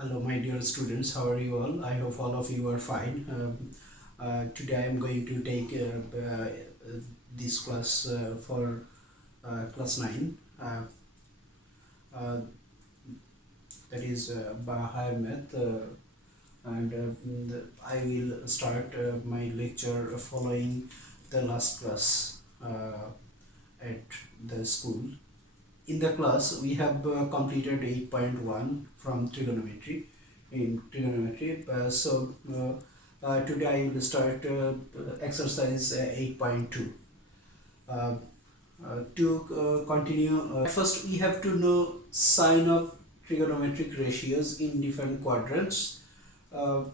Hello, my dear students. How are you all? I hope all of you are fine. Today I am going to take this class for class 9. Uh, that is higher math. I will start my lecture following the last class at the school. In the class, we have completed 8.1 from trigonometry. Today I will start exercise 8.2. Uh, to continue, first we have to know sign of trigonometric ratios in different quadrants. Uh,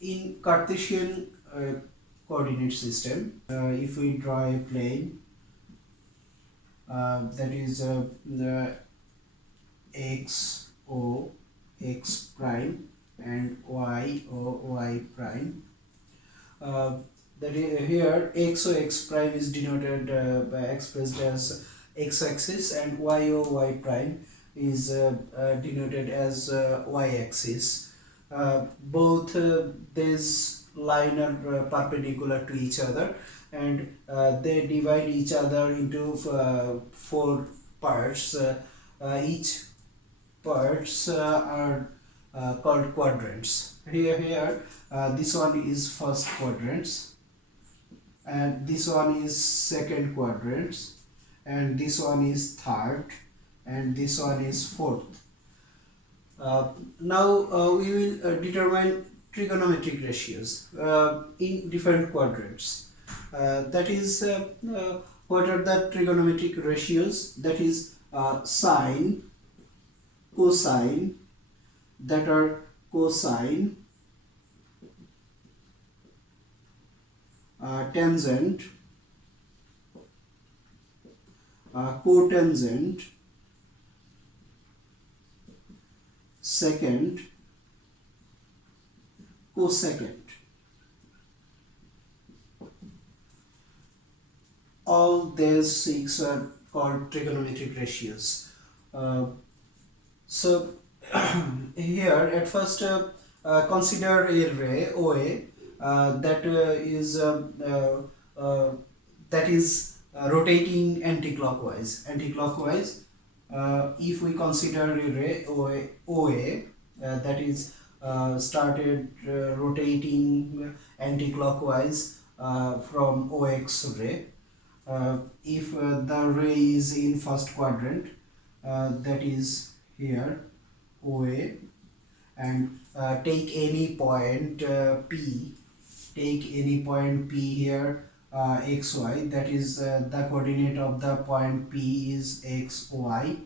in Cartesian coordinate system, if we draw a plane, that is the x o x prime and y o y prime. Uh, here x o x prime is denoted by expressed as x-axis, and y o y prime is denoted as y-axis. Both these line are perpendicular to each other, and they divide each other into four parts. Each parts are called quadrants. Here, this one is first quadrants, and this one is second quadrants, and this one is third, and this one is fourth. Now we will determine trigonometric ratios in different quadrants. That is, what are the trigonometric ratios? That is sine, cosine, that are cosine, tangent, cotangent, secant, cosecant. All these six are called trigonometric ratios. So here at first consider a ray OA that is rotating anticlockwise. If we consider a ray OA that is started rotating anticlockwise from OX ray. If the ray is in first quadrant, that is here OA, and take any point P here, xy, that is the coordinate of the point P is xy.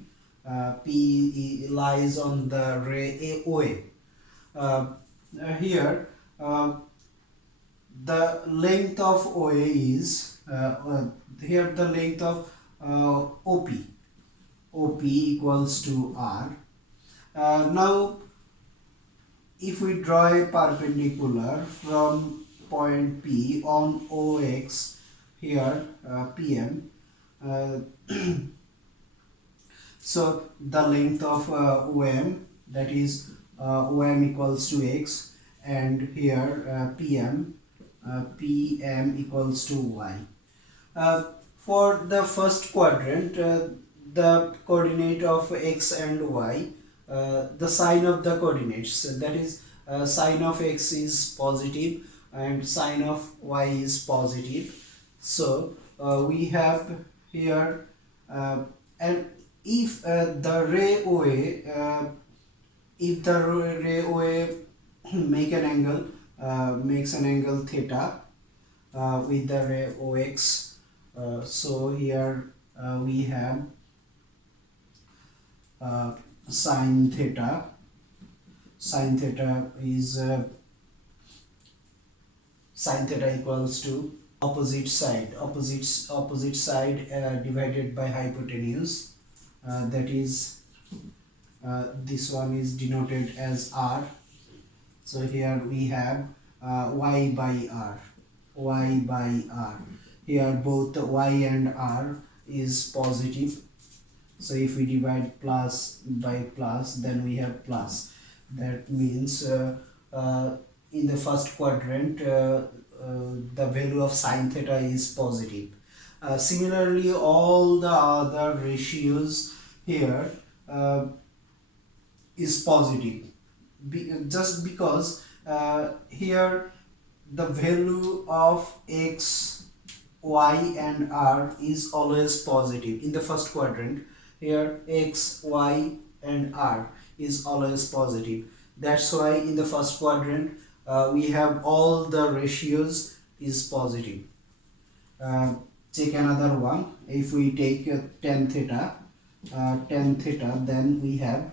P lies on the ray OA. Here the length of OA is here the length of OP equals to R. Now if we draw a perpendicular from point P on OX, here PM, so the length of OM, that is OM equals to X, and here PM equals to Y. For the first quadrant, the coordinate of X and Y, the sign of the coordinates, that is sign of X is positive and sign of Y is positive. So we have here, and if the ray OA, makes an angle theta with the ray OX, so here we have sine theta. Sine theta equals to opposite side divided by hypotenuse, that is this one is denoted as R. So here we have y by R. Here both y and R is positive, So if we divide plus by plus, then we have plus. That means in the first quadrant the value of sine theta is positive. Similarly, all the other ratios here uh, is positive. Just because here the value of x, y and r is always positive in the first quadrant. Here x, y and r is always positive. That's why in the first quadrant we have all the ratios is positive. uh, Take another one. If we take tan theta, then we have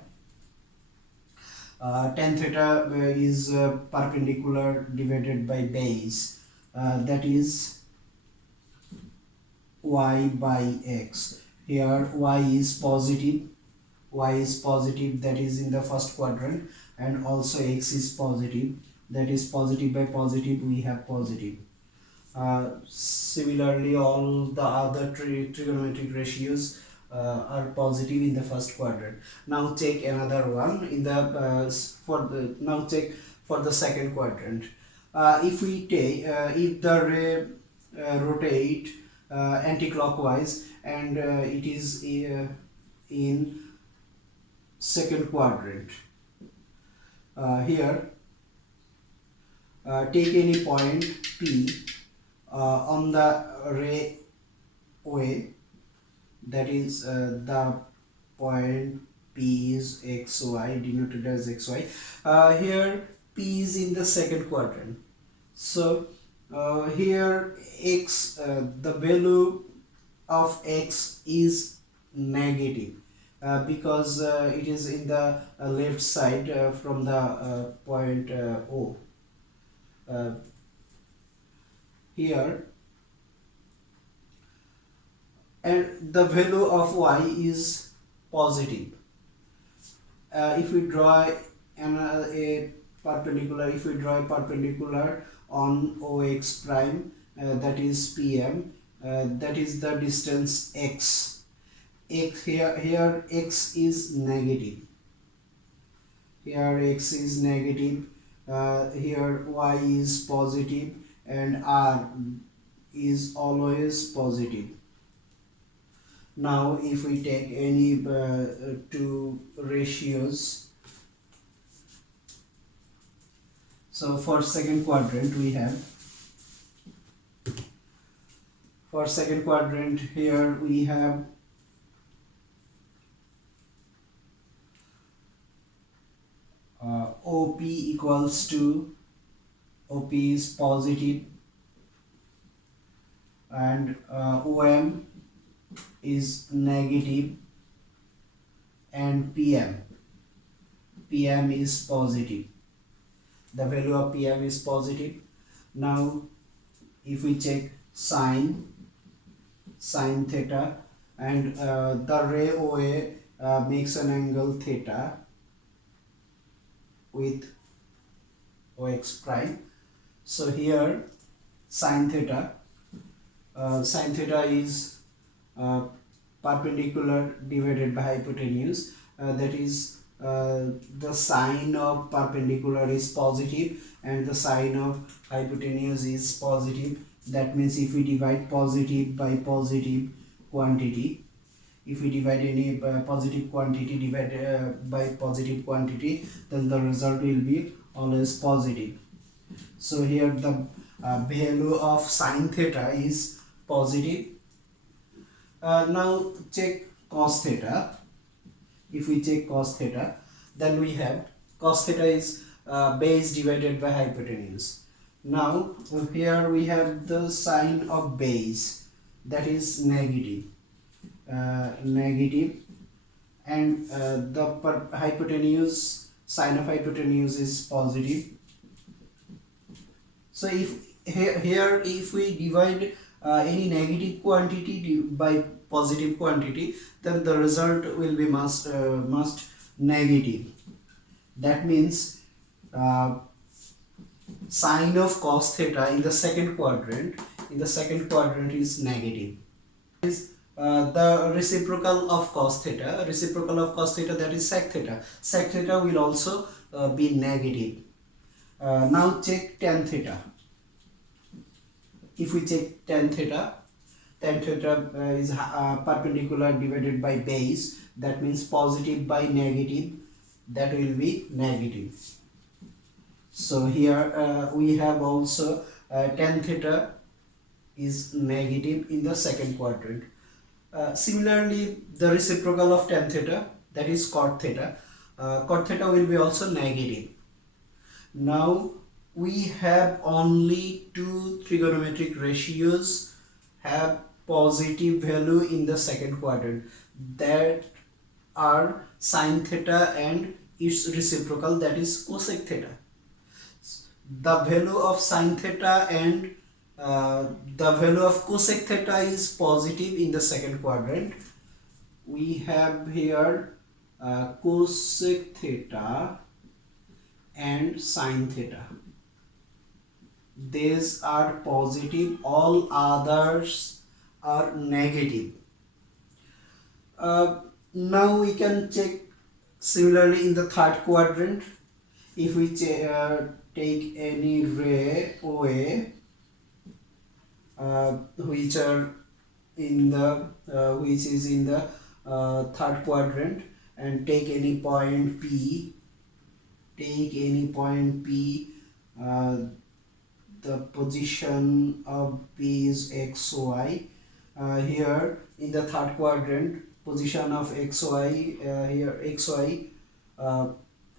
tan theta is perpendicular divided by base, that is y by x. Here y is positive, that is in the first quadrant, and also x is positive, that is positive by positive we have positive. Similarly, all the other trigonometric ratios are positive in the first quadrant. Now take another one in the now take for the second quadrant. If we take if the ray rotate anti-clockwise, and it is in second quadrant. Here take any point P on the ray way, that is the point P is xy, denoted as xy. Here P is in the second quadrant. So here x, the value of x is negative, because it is in the left side from the point O. Here, and the value of y is positive. If we draw a perpendicular, on OX prime, that is PM, that is the distance x. Here x is negative. Here x is negative. Here y is positive, and r is always positive. Now if we take any two ratios, so for second quadrant we have, here we have OP equals to, OP is positive, and OM is negative, and PM is positive. The value of PM is positive. Now if we check sine theta, and the ray OA makes an angle theta with OX prime. So here sine theta is perpendicular divided by hypotenuse, that is the sine of perpendicular is positive and the sine of hypotenuse is positive. That means if we divide positive by positive quantity, if we divide any positive quantity divided by positive quantity, then the result will be always positive. So here the value of sine theta is positive. Now check cos theta. If we check cos theta, then we have cos theta is base divided by hypotenuse. Now here we have the sine of base, that is negative, and the hypotenuse, sine of hypotenuse is positive. So if here if we divide any negative quantity by positive quantity, then the result will be must negative. That means sine of cos theta in the second quadrant is negative. The reciprocal of cos theta, that is sec theta. Sec theta will also be negative. Now check tan theta. If we check tan theta, is perpendicular divided by base. That means positive by negative. That will be negative. So here we have also tan theta is negative in the second quadrant. Similarly, the reciprocal of tan theta, that is cot theta, will be also negative. Now we have only two trigonometric ratios have positive value in the second quadrant, that are sin theta and its reciprocal, that is cosec theta. The value of sin theta and the value of cosec theta is positive in the second quadrant. We have here cosec theta and sin theta. These are positive, all others are negative. Now we can check similarly in the third quadrant. If we take any ray OA which are in the which is in the third quadrant, and take any point P, the position of P is XY. Here in the third quadrant, position of XY, here XY,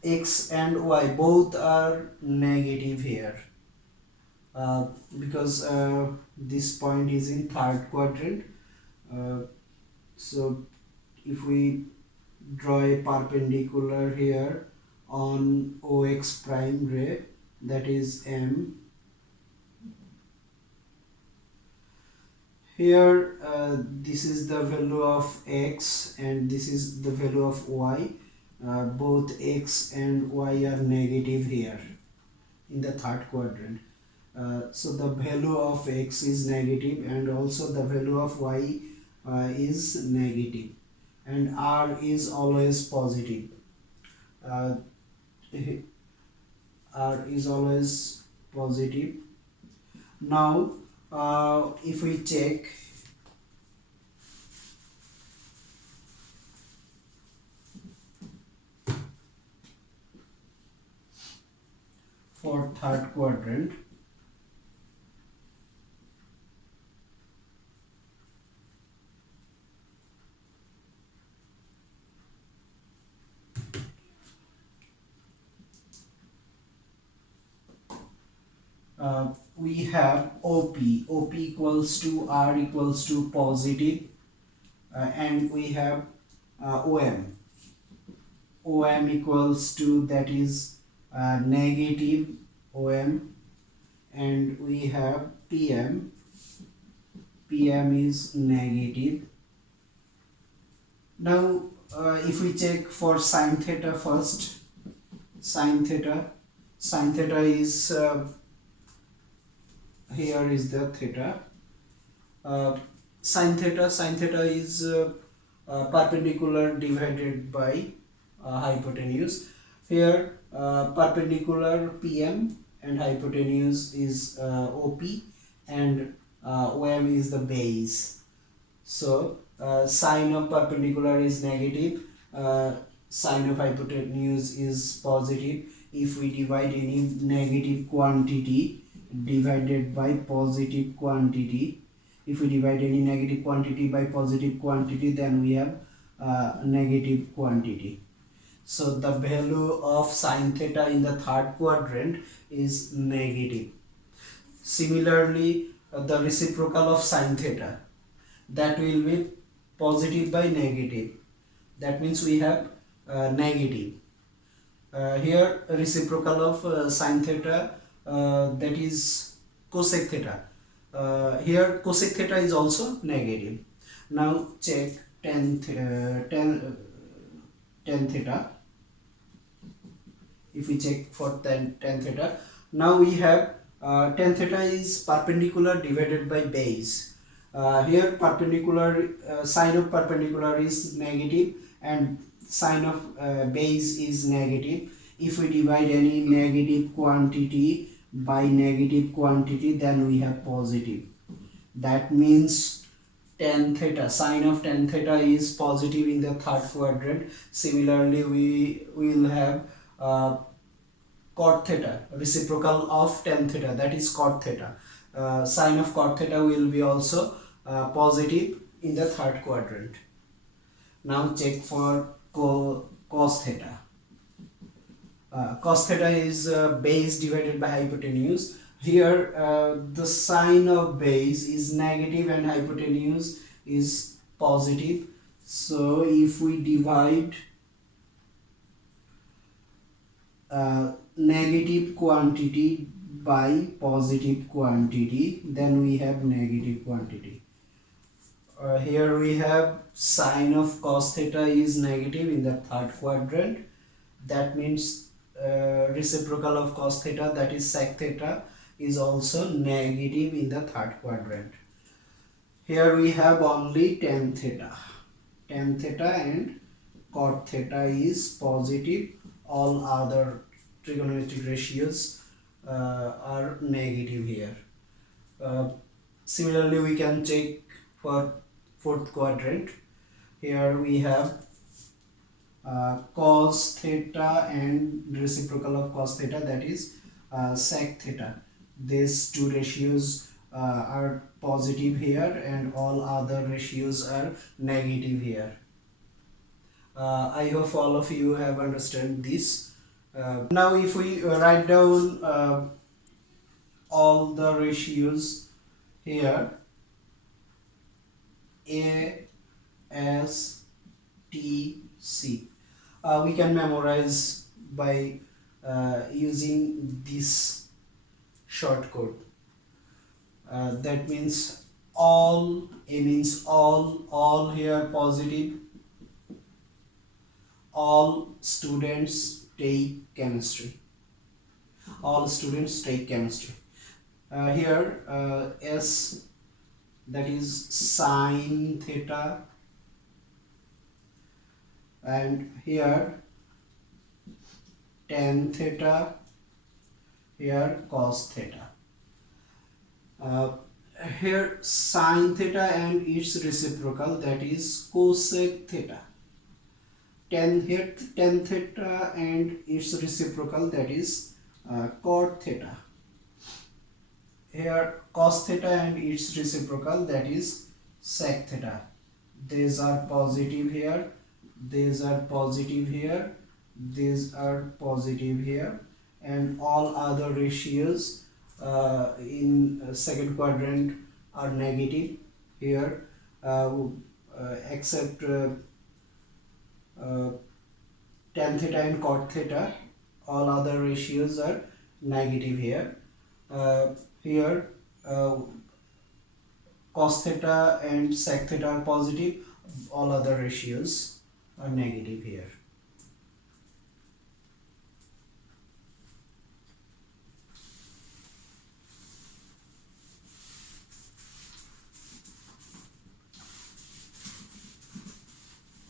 X and Y both are negative here, because this point is in third quadrant. So if we draw a perpendicular here on OX prime ray, that is M. Here this is the value of X and this is the value of Y. Both X and Y are negative here in the third quadrant. So the value of X is negative and also the value of Y is negative, and R is always positive. R is always positive. Now if we check for third quadrant, we have OP equals to R equals to positive, and we have OM equals to, that is negative OM, and we have PM is negative. Now if we check for sin theta first, sin theta is here is the theta. Sin theta is perpendicular divided by hypotenuse. Here perpendicular PM and hypotenuse is OP, and OM is the base. So sine of perpendicular is negative, sine of hypotenuse is positive. If we divide any negative quantity divided by positive quantity, then we have negative quantity. So the value of sin theta in the third quadrant is negative. Similarly, the reciprocal of sin theta, that will be positive by negative. That means we have negative. Here reciprocal of sin theta, that is cosec theta. Here cosec theta is also negative. Now check tan theta. If we check for tan theta, now we have tan theta is perpendicular divided by base. Here perpendicular sine of perpendicular is negative and sine of base is negative. If we divide any negative quantity by negative quantity, then we have positive. That means tan theta, sine of tan theta is positive in the third quadrant. Similarly, we will have cot theta, reciprocal of tan theta, that is cot theta. Sine of cot theta will be also positive in the third quadrant. Now check for cos theta. Cos theta is base divided by hypotenuse. Here the sine of base is negative and hypotenuse is positive. So if we divide negative quantity by positive quantity, then we have negative quantity. Here we have sine of cos theta is negative in the third quadrant. That means reciprocal of cos theta, that is sec theta, is also negative in the third quadrant. Here we have only tan theta. Tan theta and cot theta is positive. All other trigonometric ratios are negative here. Similarly, we can check for fourth quadrant. Here we have cos theta and reciprocal of cos theta, that is sec theta. These two ratios are positive here and all other ratios are negative here. I hope all of you have understood this. Now if we write down all the ratios here, A, S, T, C, we can memorize by using this shortcode. That means all, A means all here positive. All students take chemistry. All students take chemistry. Here S, that is sine theta, and here tan theta, here cos theta. Here sine theta and its reciprocal, that is cosec theta. Tan theta and its reciprocal, that is cot theta. Here cos theta and its reciprocal, that is sec theta. These are positive here, these are positive here, these are positive here, and all other ratios in second quadrant are negative here, except tan theta and cot theta. All other ratios are negative here. Here cos theta and sec theta are positive, all other ratios are negative here.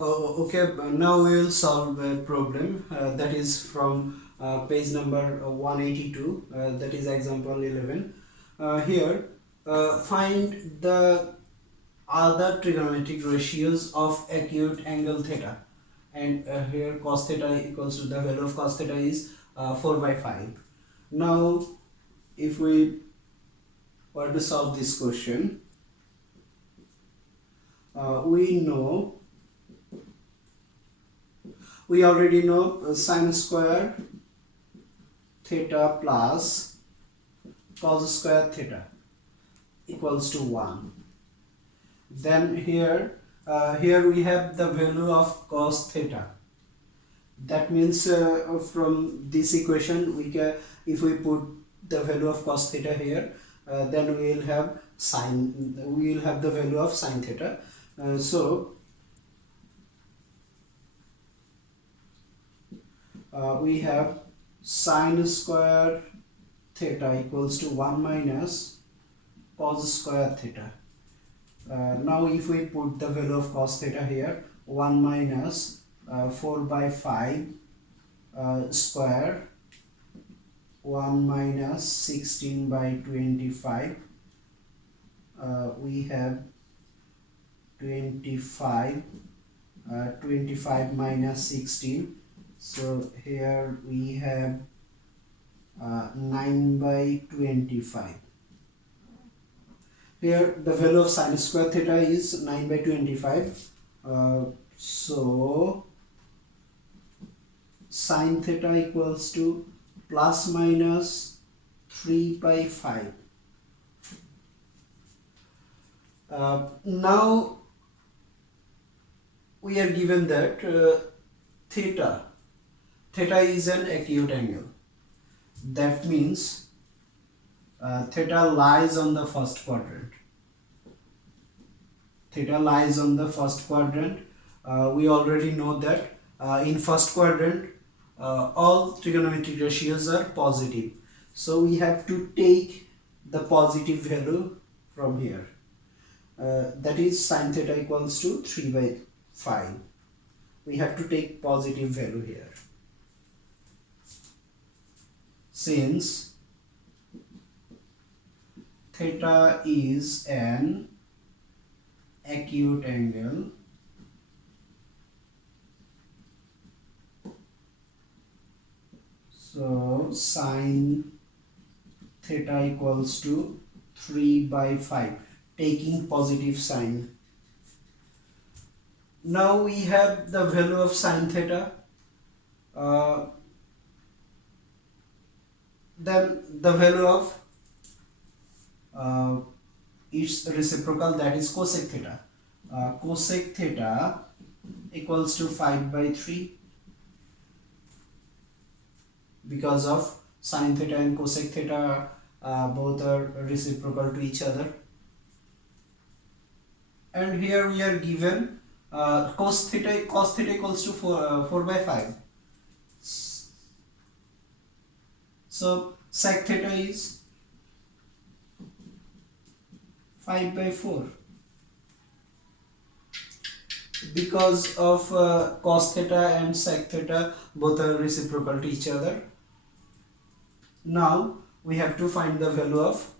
Okay, now we will solve a problem that is from page number 182, that is example 11. Here find the other trigonometric ratios of acute angle theta, and here cos theta equals to, the value of cos theta is 4/5. Now if we want to solve this question, we already know sine square theta plus cos square theta equals to 1. Then here we have the value of cos theta. That means from this equation we can, if we put the value of cos theta here, then we will have the value of sine theta. So we have sine square theta equals to 1 minus cos square theta. Now if we put the value of cos theta here, 1 minus 4 by 5 square, 1 minus 16 by 25, we have 25, 25 minus 16, so here we have 9 by 25. Here the value of sin square theta is 9 by 25. So sin theta equals to plus minus 3 by 5. Now we are given that theta is an acute angle. That means theta lies on the first quadrant. Theta lies on the first quadrant. We already know that in first quadrant all trigonometric ratios are positive. So we have to take the positive value from here. That is sin theta equals to 3 by 5. We have to take positive value here. Since theta is an acute angle, so sin theta equals to 3 by 5, taking positive sign. Now we have the value of sin theta. Then the value of its reciprocal, that is cosec theta. Cosec theta equals to 5 by 3, because of sin theta and cosec theta both are reciprocal to each other. And here we are given cos theta equals to 4 by 5. So sec theta is 5 by 4. Because of cos theta and sec theta both are reciprocal to each other. Now we have to find the value of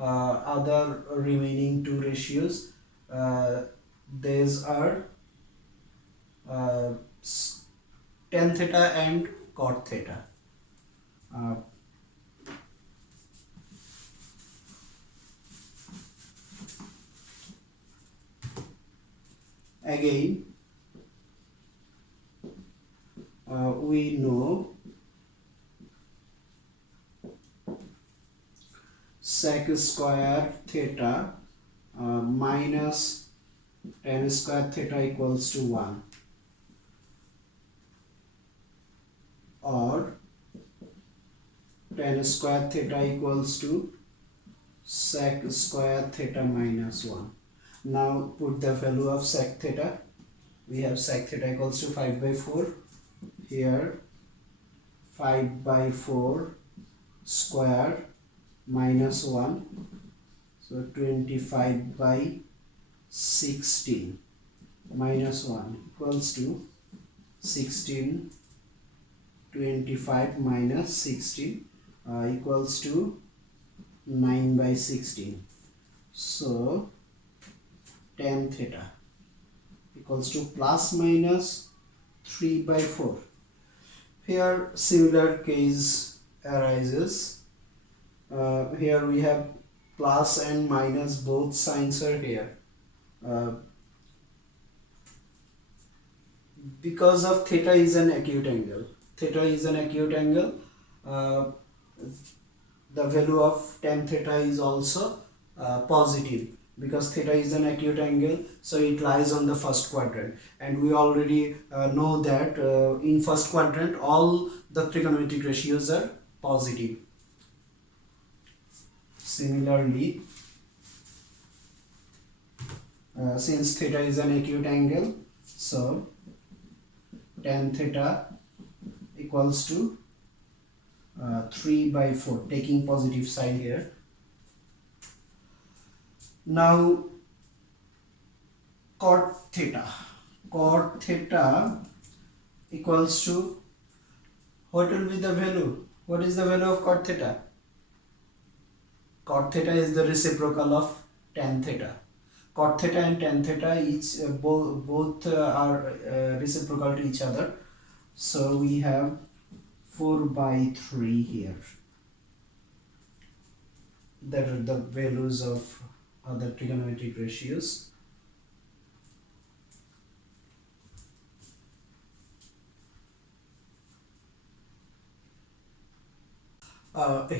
other remaining two ratios. These are tan theta and cot theta. Again, we know sec square theta minus tan square theta equals to 1, or tan square theta equals to sec square theta minus 1. Now put the value of sec theta. We have sec theta equals to 5 by 4. Here 5 by 4 square minus 1. So 25 by 16 minus 1 equals to 16. 25 minus 16 equals to 9 by 16. So tan theta equals to plus minus 3 by 4. Here similar case arises. Here we have plus and minus, both signs are here. Because of theta is an acute angle. Theta is an acute angle. The value of tan theta is also positive, because theta is an acute angle, so it lies on the first quadrant, and we already know that in first quadrant all the trigonometric ratios are positive. Similarly, since theta is an acute angle, so tan theta equals to 3 by 4, taking positive side here. Now cot theta. Cot theta equals to, what will be the value? What is the value of cot theta? Cot theta is the reciprocal of tan theta. Cot theta and tan theta each both are reciprocal to each other. So we have 4/3 here. That are the values of other trigonometric ratios.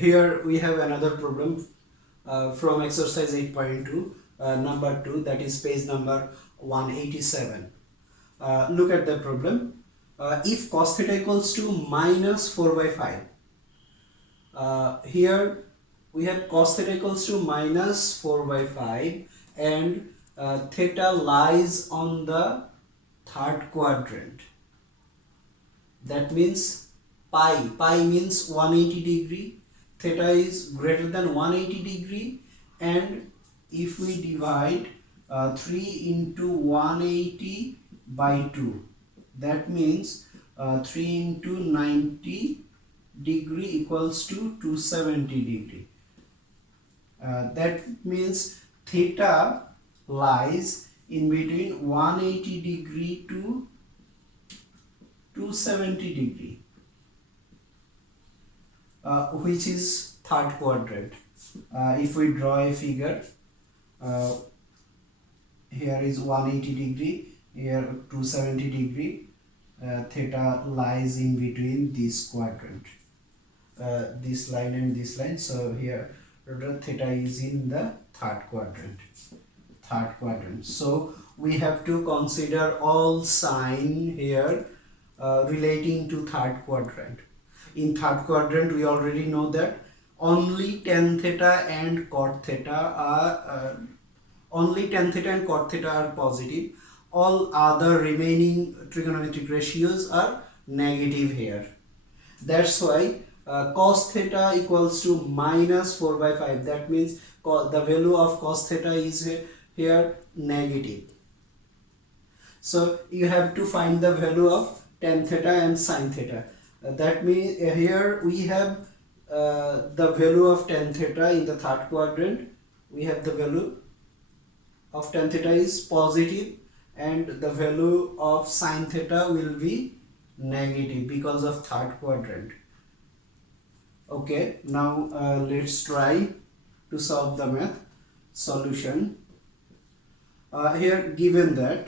Here we have another problem from exercise 8.2, number 2, that is page number 187. Look at the problem. If cos theta equals to minus 4/5, here we have cos theta equals to minus 4/5 and theta lies on the third quadrant. That means pi means 180 degree, theta is greater than 180 degree, and if we divide 3 into 180 by 2, that means 3 into 90 degree equals to 270 degree. That means theta lies in between 180 degree to 270 degree, which is third quadrant. If we draw a figure, here is 180 degree, here 270 degree, theta lies in between this quadrant, this line and this line. So here the theta is in the third quadrant. So we have to consider all sign here relating to third quadrant. In third quadrant, we already know that only tan theta and cot theta are positive. All other remaining trigonometric ratios are negative here. That's why cos theta equals to minus 4/5. That means the value of cos theta is here negative. So you have to find the value of tan theta and sin theta. That means here we have the value of tan theta in the third quadrant. We have the value of tan theta is positive and the value of sin theta will be negative because of third quadrant. Okay, now let's try to solve the math solution. Here given that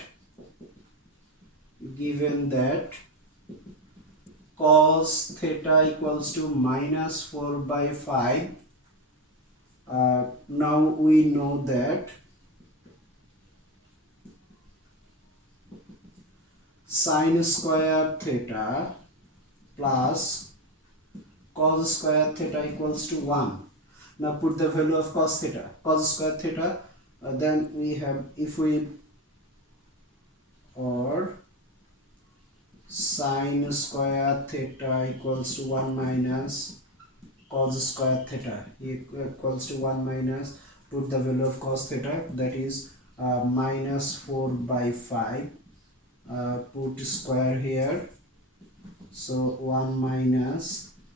cos theta equals to minus 4/5, now we know that sin square theta plus cos square theta equals to 1. Now put the value of cos theta. Cos square theta, then we have, if we, or sin square theta equals to 1 minus cos square theta equals to 1 minus, put the value of cos theta, that is minus 4/5, put square here, so 1 minus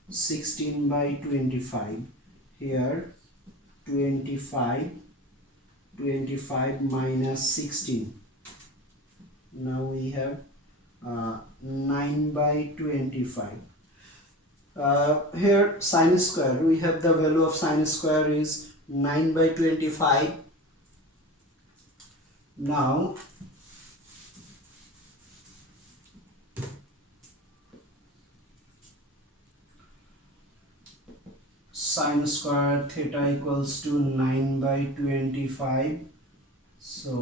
16/25, here 25 minus 16, now we have 9/25. Here sin square, we have the value of sin square is 9/25. Now sin square theta equals to 9/25. So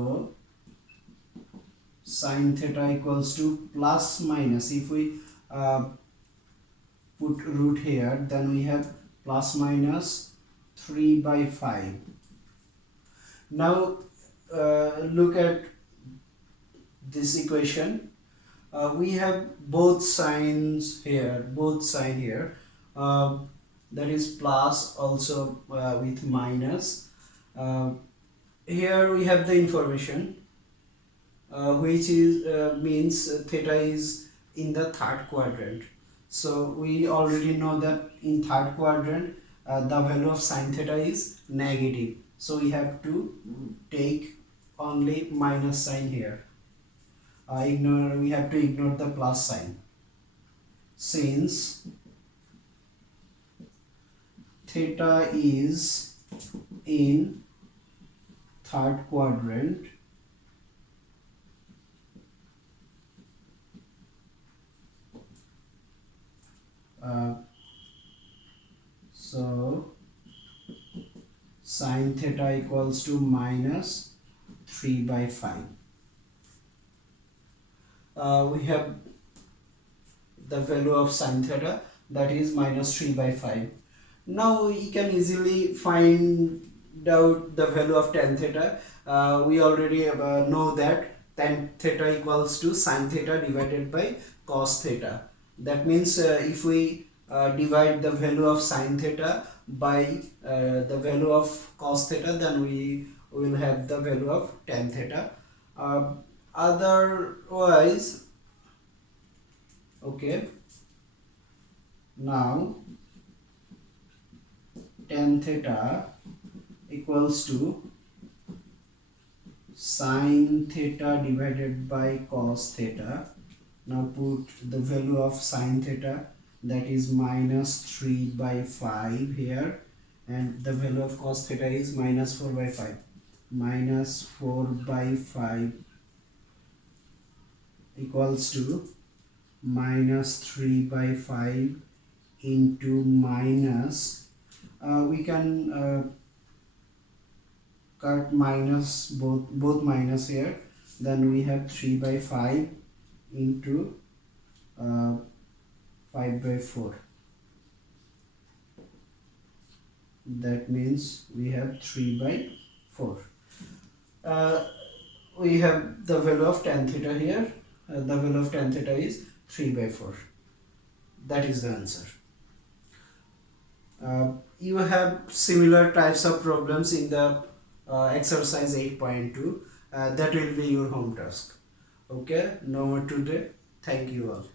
sin theta equals to plus minus, if we put root here, then we have plus minus 3/5. Now look at this equation. We have both signs here, that is plus also with minus. Here we have the information. which is means theta is in the third quadrant. So we already know that in third quadrant the value of sine theta is negative, so we have to take only minus sign here. We have to ignore the plus sign, since theta is in third quadrant. So sine theta equals to minus 3 by 5. We have the value of sine theta, that is minus 3 by 5. Now we can easily find out the value of tan theta. We already know that tan theta equals to sine theta divided by cos theta. That means if we divide the value of sine theta by the value of cos theta, then we will have the value of tan theta. Otherwise, okay, now tan theta equals to sine theta divided by cos theta. Now put the value of sine theta, that is minus 3 by 5 here, and the value of cos theta is minus 4 by 5. Minus 4 by 5 equals to minus 3 by 5 into minus, we can cut minus, both minus here, then we have 3 by 5 into 5 by 4. That means we have 3 by 4. We have the value of tan theta here. The value of tan theta is 3 by 4. That is the answer. You have similar types of problems in the exercise 8.2. That will be your home task. Okay, no more today. Thank you all.